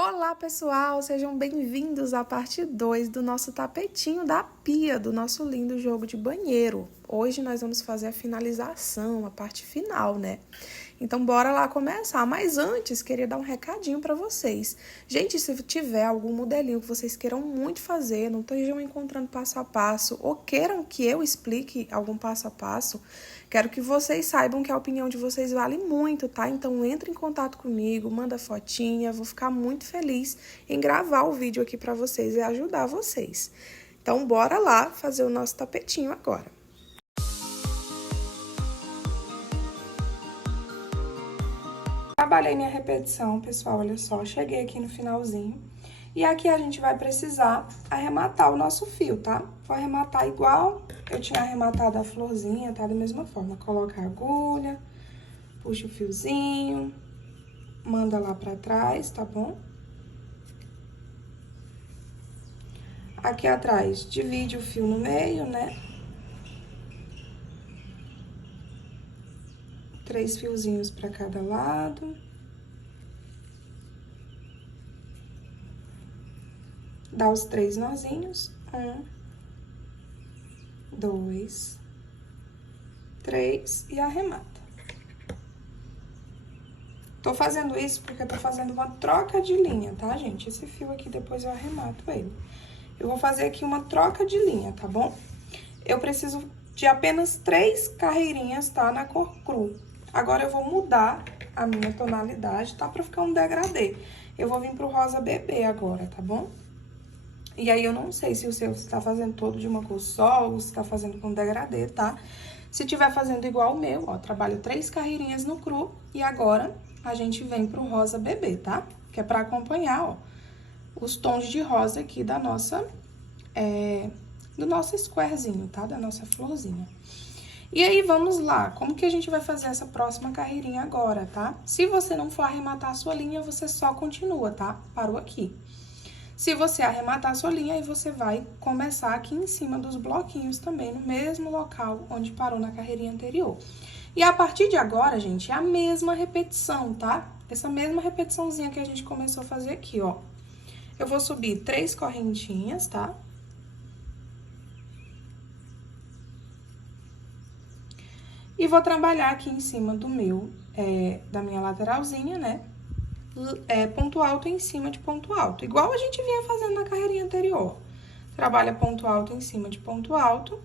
Olá, pessoal! Sejam bem-vindos à parte 2 do nosso tapetinho da pia, do nosso lindo jogo de banheiro. Hoje nós vamos fazer a finalização, a parte final, né? Então, bora lá começar. Mas antes, queria dar um recadinho para vocês. Gente, se tiver algum modelinho que vocês queiram muito fazer, não estejam encontrando passo a passo, ou queiram que eu explique algum passo a passo, quero que vocês saibam que a opinião de vocês vale muito, tá? Então, entre em contato comigo, manda fotinha, vou ficar muito feliz em gravar o vídeo aqui para vocês e ajudar vocês. Então, bora lá fazer o nosso tapetinho agora. Trabalhei minha repetição, pessoal, olha só, cheguei aqui no finalzinho. E aqui a gente vai precisar arrematar o nosso fio, tá? Vou arrematar igual eu tinha arrematado a florzinha, tá? Da mesma forma, coloca a agulha, puxa o fiozinho, manda lá pra trás, tá bom? Aqui atrás, divide o fio no meio, né? 3 fiozinhos pra cada lado. Dá os 3 nozinhos. 1, 2, 3 e arremata. Tô fazendo isso porque eu tô fazendo uma troca de linha, tá, gente? Esse fio aqui, depois eu arremato ele. Eu vou fazer aqui uma troca de linha, tá bom? Eu preciso de apenas 3 carreirinhas, tá? Na cor cru. Agora, eu vou mudar a minha tonalidade, tá? Pra ficar um degradê. Eu vou vir pro rosa bebê agora, tá bom? E aí, eu não sei se o seu está fazendo todo de uma cor só ou se tá fazendo com degradê, tá? Se tiver fazendo igual o meu, ó, trabalho 3 carreirinhas no cru e agora a gente vem pro rosa bebê, tá? Que é pra acompanhar, ó, os tons de rosa aqui da nossa, do nosso squarezinho, tá? Da nossa florzinha. E aí, vamos lá, como que a gente vai fazer essa próxima carreirinha agora, tá? Se você não for arrematar a sua linha, você só continua, tá? Parou aqui. Se você arrematar a sua linha, aí você vai começar aqui em cima dos bloquinhos também, no mesmo local onde parou na carreirinha anterior. E a partir de agora, gente, é a mesma repetição, tá? Essa mesma repetiçãozinha que a gente começou a fazer aqui, ó. Eu vou subir 3 correntinhas, tá? E vou trabalhar aqui em cima do meu, da minha lateralzinha, né? Ponto alto em cima de ponto alto, igual a gente vinha fazendo na carreirinha anterior. Trabalha ponto alto em cima de ponto alto.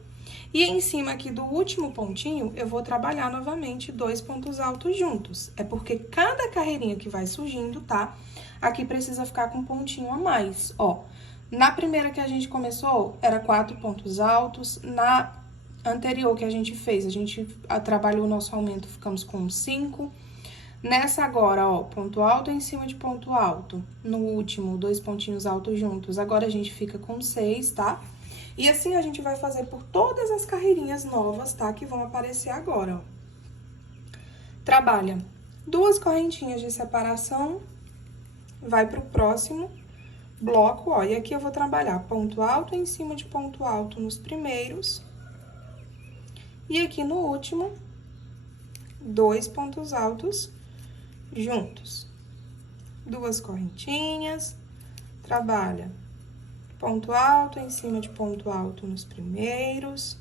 E em cima aqui do último pontinho, eu vou trabalhar novamente 2 pontos altos juntos. É porque cada carreirinha que vai surgindo, tá? Aqui precisa ficar com um pontinho a mais, ó. Na primeira que a gente começou, era 4 pontos altos. Na anterior que a gente fez, a gente trabalhou o nosso aumento, ficamos com 5. Nessa agora, ó, ponto alto em cima de ponto alto. No último, 2 pontinhos altos juntos. Agora, a gente fica com 6, tá? E assim, a gente vai fazer por todas as carreirinhas novas, tá? Que vão aparecer agora, ó. Trabalha 2 correntinhas de separação, vai pro próximo bloco, ó. E aqui eu vou trabalhar ponto alto em cima de ponto alto nos primeiros. E aqui no último, 2 pontos altos juntos. 2 correntinhas, trabalha ponto alto em cima de ponto alto nos primeiros.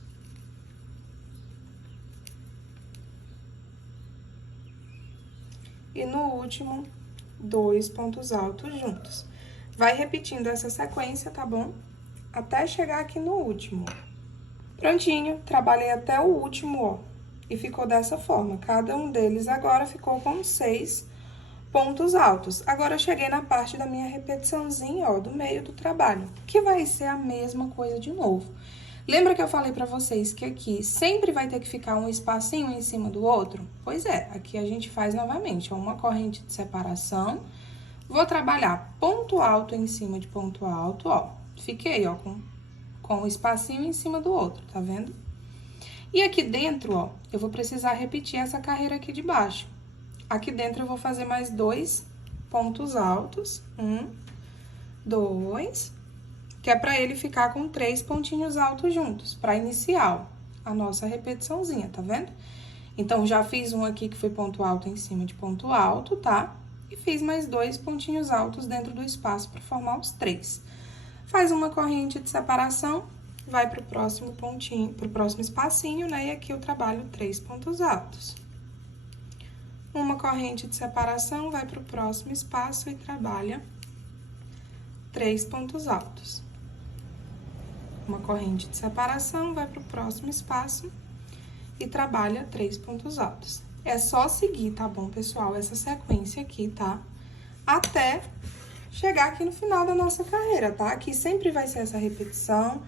E no último, 2 pontos altos juntos. Vai repetindo essa sequência, tá bom? Até chegar aqui no último. Prontinho, trabalhei até o último, ó. E ficou dessa forma. Cada um deles agora ficou com 6 pontos altos. Agora, eu cheguei na parte da minha repetiçãozinha, ó, do meio do trabalho, que vai ser a mesma coisa de novo. Lembra que eu falei pra vocês que aqui sempre vai ter que ficar um espacinho em cima do outro? Pois é, aqui a gente faz novamente, ó, uma corrente de separação. Vou trabalhar ponto alto em cima de ponto alto, ó. Fiquei, ó, com um espacinho em cima do outro, tá vendo? E aqui dentro, ó, eu vou precisar repetir essa carreira aqui de baixo. Aqui dentro eu vou fazer mais 2 pontos altos. 1, 2, que é pra ele ficar com 3 pontinhos altos juntos, pra iniciar, ó, a nossa repetiçãozinha, tá vendo? Então, já fiz um aqui que foi ponto alto em cima de ponto alto, tá? e fiz mais 2 pontinhos altos dentro do espaço para formar os 3. Faz uma corrente de separação, vai pro próximo pontinho, pro próximo espacinho, né? E aqui eu trabalho 3 pontos altos. Uma corrente de separação, vai pro próximo espaço e trabalha 3 pontos altos. Uma corrente de separação, vai pro próximo espaço e trabalha 3 pontos altos. É só seguir, tá bom, pessoal? Essa sequência aqui, tá? Até chegar aqui no final da nossa carreira, tá? Aqui sempre vai ser essa repetição.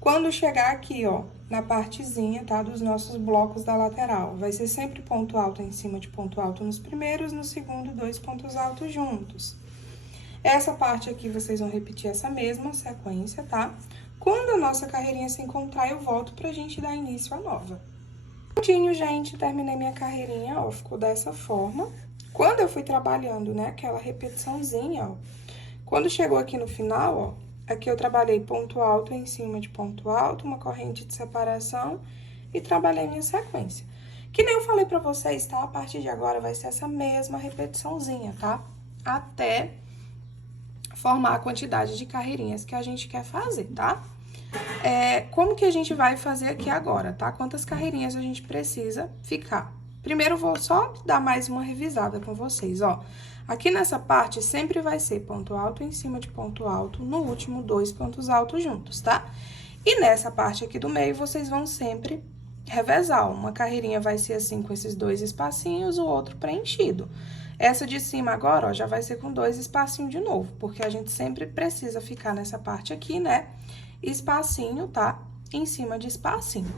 Quando chegar aqui, ó, na partezinha, tá? Dos nossos blocos da lateral, vai ser sempre ponto alto em cima de ponto alto nos primeiros, no segundo, 2 pontos altos juntos. Essa parte aqui, vocês vão repetir essa mesma sequência, tá? Quando a nossa carreirinha se encontrar, eu volto pra gente dar início à nova. Prontinho, gente, terminei minha carreirinha, ó, ficou dessa forma. Quando eu fui trabalhando, né, aquela repetiçãozinha, ó, quando chegou aqui no final, ó, aqui eu trabalhei ponto alto em cima de ponto alto, uma corrente de separação e trabalhei minha sequência. Que nem eu falei pra vocês, tá? A partir de agora vai ser essa mesma repetiçãozinha, tá? Até formar a quantidade de carreirinhas que a gente quer fazer, tá? Como que a gente vai fazer aqui agora, tá? Quantas carreirinhas a gente precisa ficar? Primeiro, eu vou só dar mais uma revisada com vocês, ó. Aqui nessa parte, sempre vai ser ponto alto em cima de ponto alto, no último, 2 pontos altos juntos, tá? E nessa parte aqui do meio, vocês vão sempre revezar. Uma carreirinha vai ser assim, com esses 2 espacinhos, o outro preenchido. Essa de cima agora, ó, já vai ser com 2 espacinhos de novo, porque a gente sempre precisa ficar nessa parte aqui, né? Espacinho, tá? Em cima de espacinho.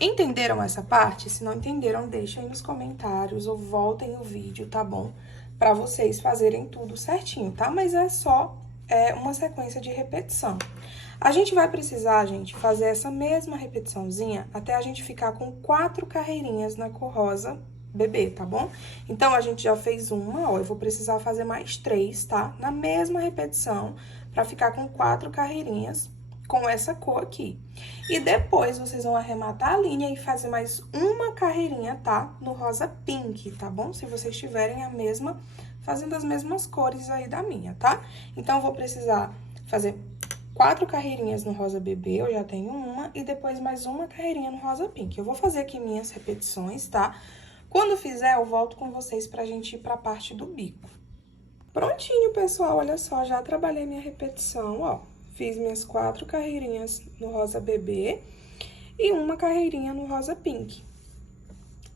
Entenderam essa parte? Se não entenderam, deixa aí nos comentários ou voltem o vídeo, tá bom? Pra vocês fazerem tudo certinho, tá? Mas é só uma sequência de repetição. A gente vai precisar, gente, fazer essa mesma repetiçãozinha até a gente ficar com 4 carreirinhas na cor rosa bebê, tá bom? Então, a gente já fez uma, ó, eu vou precisar fazer mais 3, tá? Na mesma repetição, pra ficar com 4 carreirinhas com essa cor aqui. E depois, vocês vão arrematar a linha e fazer mais uma carreirinha, tá? No rosa pink, tá bom? Se vocês tiverem fazendo as mesmas cores aí da minha, tá? Então, eu vou precisar fazer 4 carreirinhas no rosa bebê, eu já tenho uma, e depois mais uma carreirinha no rosa pink. Eu vou fazer aqui minhas repetições, tá? Quando fizer, eu volto com vocês pra gente ir pra parte do bico. Prontinho, pessoal, olha só, já trabalhei minha repetição, ó. Fiz minhas 4 carreirinhas no rosa bebê e uma carreirinha no rosa pink.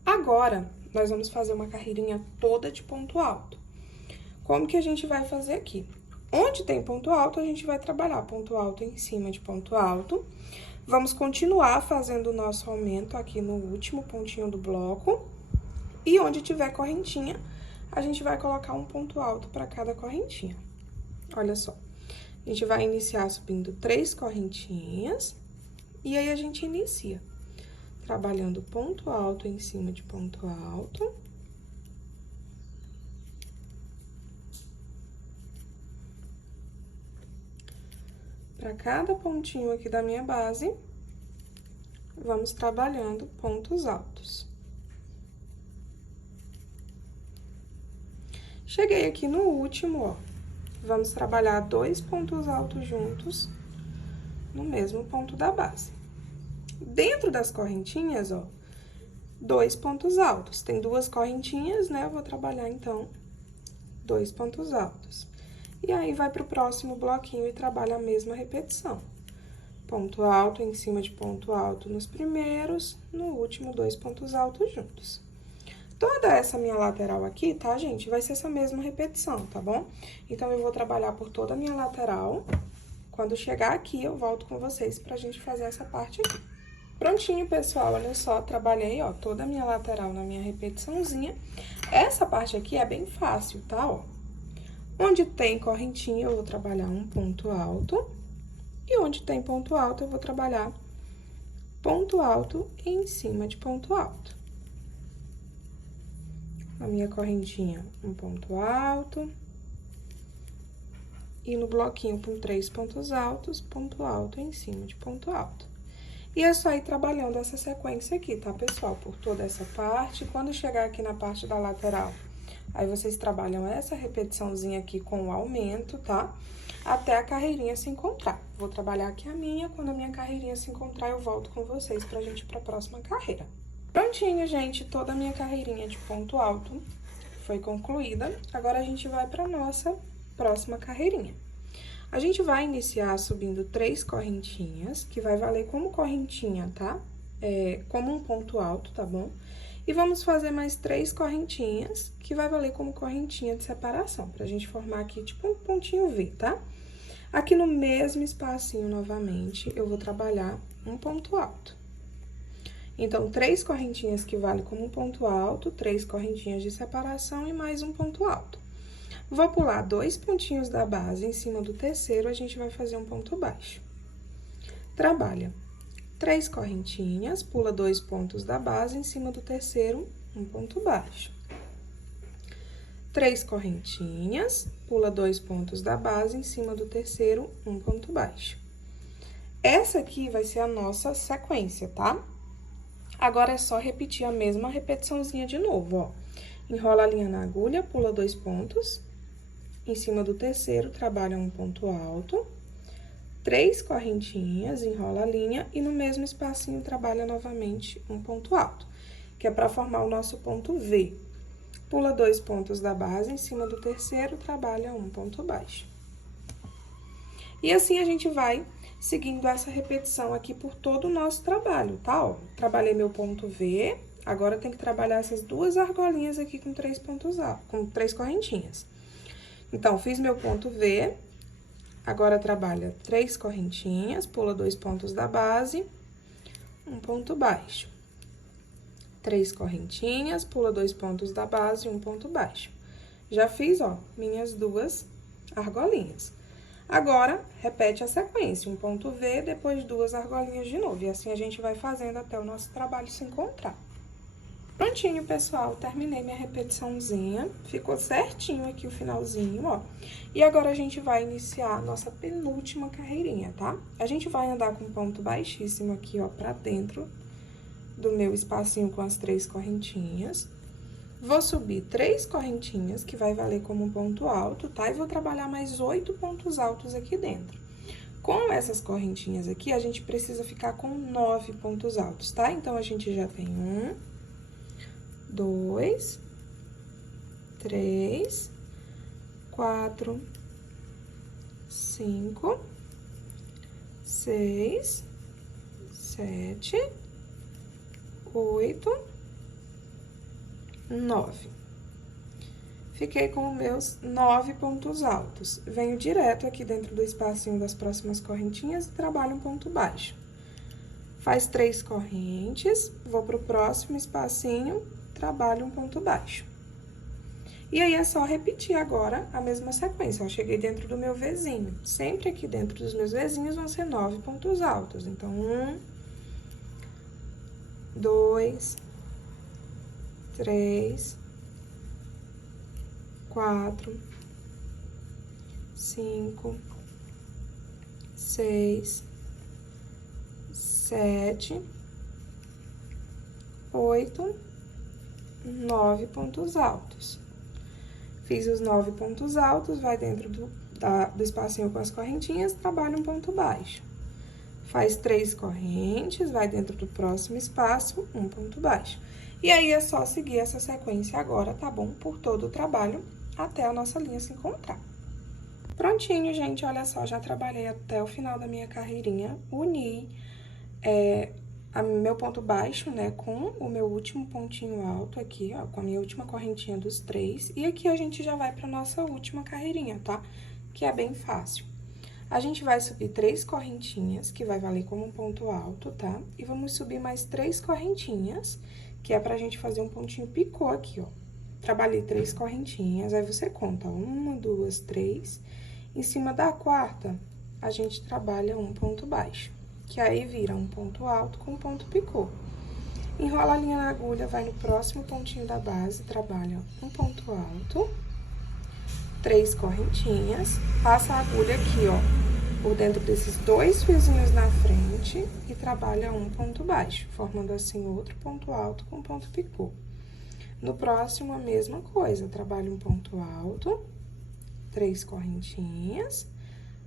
Agora, nós vamos fazer uma carreirinha toda de ponto alto. Como que a gente vai fazer aqui? Onde tem ponto alto, a gente vai trabalhar ponto alto em cima de ponto alto. Vamos continuar fazendo o nosso aumento aqui no último pontinho do bloco. E onde tiver correntinha, a gente vai colocar um ponto alto para cada correntinha. Olha só. A gente vai iniciar subindo 3 correntinhas, e aí a gente inicia trabalhando ponto alto em cima de ponto alto. Para cada pontinho aqui da minha base, vamos trabalhando pontos altos. Cheguei aqui no último, ó. Vamos trabalhar 2 pontos altos juntos no mesmo ponto da base. Dentro das correntinhas, ó, 2 pontos altos. Tem 2 correntinhas, né? Eu vou trabalhar, então, 2 pontos altos. E aí, vai pro próximo bloquinho e trabalha a mesma repetição. Ponto alto em cima de ponto alto nos primeiros, no último, 2 pontos altos juntos. Toda essa minha lateral aqui, tá, gente? Vai ser essa mesma repetição, tá bom? Então, eu vou trabalhar por toda a minha lateral. Quando chegar aqui, eu volto com vocês pra gente fazer essa parte aqui. Prontinho, pessoal, olha só, trabalhei, ó, toda a minha lateral na minha repetiçãozinha. Essa parte aqui é bem fácil, tá, ó? Onde tem correntinha, eu vou trabalhar um ponto alto. E onde tem ponto alto, eu vou trabalhar ponto alto em cima de ponto alto. A minha correntinha, um ponto alto. E no bloquinho com 3 pontos altos, ponto alto em cima de ponto alto. E é só ir trabalhando essa sequência aqui, tá, pessoal? Por toda essa parte. Quando chegar aqui na parte da lateral, Aí, vocês trabalham essa repetiçãozinha aqui com o aumento, tá? Até a carreirinha se encontrar. Vou trabalhar aqui a minha, quando a minha carreirinha se encontrar, eu volto com vocês pra gente ir pra próxima carreira. Prontinho, gente, toda a minha carreirinha de ponto alto foi concluída. Agora, a gente vai pra nossa próxima carreirinha. A gente vai iniciar subindo 3 correntinhas, que vai valer como correntinha, tá? Como um ponto alto, tá bom? E vamos fazer mais 3 correntinhas, que vai valer como correntinha de separação, pra gente formar aqui tipo um pontinho V, tá? Aqui no mesmo espacinho, novamente, eu vou trabalhar um ponto alto. Então, 3 correntinhas que valem como um ponto alto, 3 correntinhas de separação e mais um ponto alto. Vou pular 2 pontinhos da base, em cima do terceiro, a gente vai fazer um ponto baixo. Trabalha 3 correntinhas, pula 2 pontos da base, em cima do terceiro, um ponto baixo. 3 correntinhas, pula 2 pontos da base, em cima do terceiro, um ponto baixo. Essa aqui vai ser a nossa sequência, tá? Agora, é só repetir a mesma repetiçãozinha de novo, ó. Enrola a linha na agulha, pula 2 pontos, em cima do terceiro, trabalha um ponto alto. 3 correntinhas, enrola a linha e no mesmo espacinho trabalha novamente um ponto alto, que é para formar o nosso ponto V. Pula 2 pontos da base, em cima do terceiro, trabalha um ponto baixo. E assim a gente vai seguindo essa repetição aqui por todo o nosso trabalho, tá? Ó, trabalhei meu ponto V, agora tem que trabalhar essas 2 argolinhas aqui com 3 pontos altos, com 3 correntinhas. Então, fiz meu ponto V. Agora, trabalha 3 correntinhas, pula 2 pontos da base, um ponto baixo. 3 correntinhas, pula 2 pontos da base, um ponto baixo. Já fiz, ó, minhas 2 argolinhas. Agora, repete a sequência, um ponto V, depois 2 argolinhas de novo. E assim a gente vai fazendo até o nosso trabalho se encontrar. Prontinho, pessoal, terminei minha repetiçãozinha, ficou certinho aqui o finalzinho, ó. E agora, a gente vai iniciar a nossa penúltima carreirinha, tá? A gente vai andar com ponto baixíssimo aqui, ó, pra dentro do meu espacinho com as 3 correntinhas. Vou subir 3 correntinhas, que vai valer como um ponto alto, tá? E vou trabalhar mais 8 pontos altos aqui dentro. Com essas correntinhas aqui, a gente precisa ficar com 9 pontos altos, tá? Então, a gente já tem 1... 2, 3, 4, 5, 6, 7, 8, 9. Fiquei com os meus 9 pontos altos. Venho direto aqui dentro do espacinho das próximas correntinhas e trabalho um ponto baixo. Faz 3 correntes, vou pro próximo espacinho, trabalho um ponto baixo. E aí, é só repetir agora a mesma sequência. Eu cheguei dentro do meu Vzinho. Sempre aqui dentro dos meus Vzinhos vão ser 9 pontos altos. Então, 1, 2, 3, 4, 5, 6, 7, 8, 9 pontos altos. Fiz os 9 pontos altos, vai dentro do espacinho com as correntinhas, trabalha um ponto baixo. Faz 3 correntes, vai dentro do próximo espaço, um ponto baixo. E aí, é só seguir essa sequência agora, tá bom? Por todo o trabalho, até a nossa linha se encontrar. Prontinho, gente, olha só, já trabalhei até o final da minha carreirinha, uni meu ponto baixo, né, com o meu último pontinho alto aqui, ó, com a minha última correntinha dos 3. E aqui a gente já vai pra nossa última carreirinha, tá? Que é bem fácil. A gente vai subir 3 correntinhas, que vai valer como um ponto alto, tá? E vamos subir mais 3 correntinhas, que é pra gente fazer um pontinho picô aqui, ó. Trabalhei 3 correntinhas, aí você conta, ó, 1, 2, 3. Em cima da quarta, a gente trabalha um ponto baixo, que aí vira um ponto alto com um ponto picô. Enrola a linha na agulha, vai no próximo pontinho da base, trabalha um ponto alto, 3 correntinhas, passa a agulha aqui, ó, por dentro desses 2 fiozinhos na frente e trabalha um ponto baixo, formando assim outro ponto alto com ponto picô. No próximo, a mesma coisa, trabalha um ponto alto, 3 correntinhas,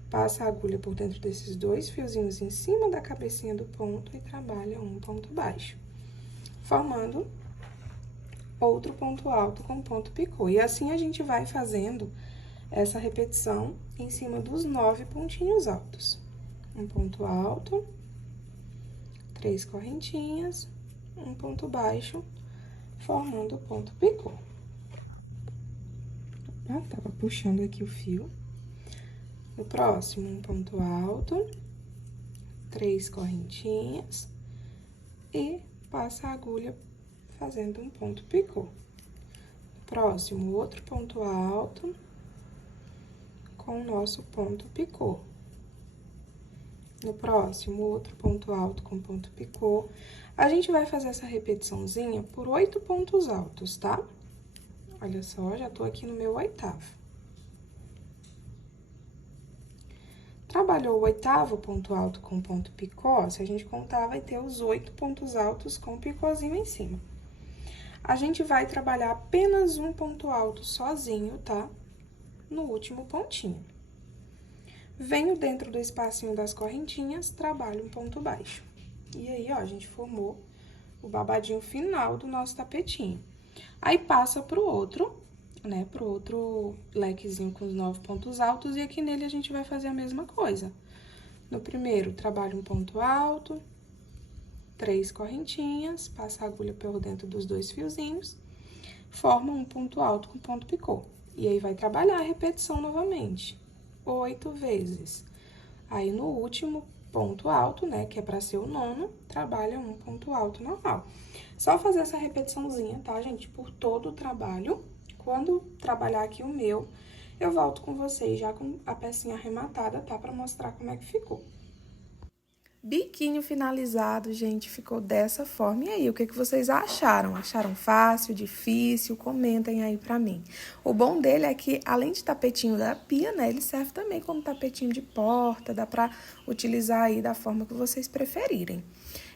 passa a agulha por dentro desses 2 fiozinhos em cima da cabecinha do ponto e trabalha um ponto baixo, formando outro ponto alto com ponto picô. E assim a gente vai fazendo essa repetição em cima dos 9 pontinhos altos. Um ponto alto, 3 correntinhas, um ponto baixo, formando o ponto picô. Tava puxando aqui o fio. No próximo, um ponto alto, 3 correntinhas e passa a agulha fazendo um ponto picô. No próximo, outro ponto alto com o nosso ponto picô. No próximo, outro ponto alto com ponto picô. A gente vai fazer essa repetiçãozinha por 8 pontos altos, tá? Olha só, já tô aqui no meu 8º. Trabalhou o 8º ponto alto com ponto picô, se a gente contar, vai ter os 8 pontos altos com picôzinho em cima. A gente vai trabalhar apenas um ponto alto sozinho, tá? No último pontinho. Venho dentro do espacinho das correntinhas, trabalho um ponto baixo. E aí, ó, a gente formou o babadinho final do nosso tapetinho. Aí, passa pro outro, né, pro outro lequezinho com os 9 pontos altos, e aqui nele a gente vai fazer a mesma coisa. No primeiro, trabalho um ponto alto, 3 correntinhas, passa a agulha por dentro dos 2 fiozinhos, forma um ponto alto com ponto picô. E aí, vai trabalhar a repetição novamente, 8 vezes. Aí, no último ponto alto, né, que é pra ser o 9º, trabalha um ponto alto normal. Só fazer essa repetiçãozinha, tá, gente, por todo o trabalho. Quando trabalhar aqui o meu, eu volto com vocês já com a pecinha arrematada, tá, pra mostrar como é que ficou. Biquinho finalizado, gente, ficou dessa forma. E aí, o que vocês acharam? Acharam fácil, difícil? Comentem aí pra mim. O bom dele é que, além de tapetinho da pia, né, ele serve também como tapetinho de porta, dá pra utilizar aí da forma que vocês preferirem.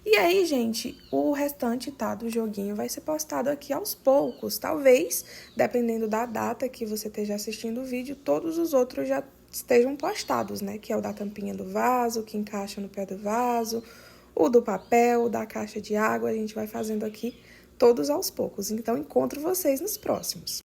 E aí, gente, o restante, tá, do joguinho vai ser postado aqui aos poucos. Talvez, dependendo da data que você esteja assistindo o vídeo, todos os outros já estejam postados, né? Que é o da tampinha do vaso, que encaixa no pé do vaso, o do papel, o da caixa de água, a gente vai fazendo aqui todos aos poucos. Então, encontro vocês nos próximos.